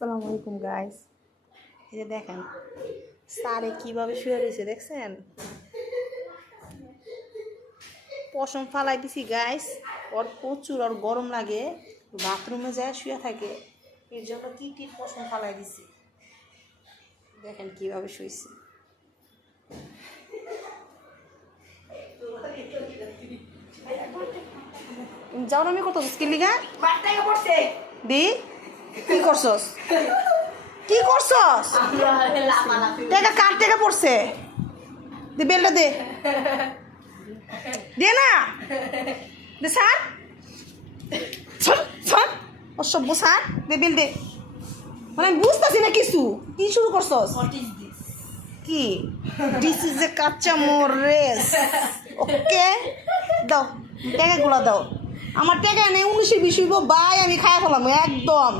আসসালামু আলাইকুম গাইস, এই যে দেখেন স্যারে কিভাবে শুয়ে রয়েছে দেখছেন। পশম ফালাই দিছি গাইস, ওর প্রচুর ওর গরম লাগে, বাথরুমে যায় শুয়ে থাকে, এর জন্য টিপ পশম ফালাই দিছি। দেখেন কিভাবে শুয়েছে। যাও না, আমি কত স্কিলিগা দি কি করছস, কি করছস? টাকা কার টাকা পড়ছে? দে বেলটা দে, দে না দে স্যার, স্যার অসভ্য স্যার, দে বেল দে। মানে আমি বুঝতেছি না কিছু, কি শুরু করছস? কি দিস ইজ এ কাঁচা মোরেস। ওকে দাও টাকাগুলো দাও, আমার টাকা নেই 19-20 ভাই, আমি খাই ফেলাম একদম।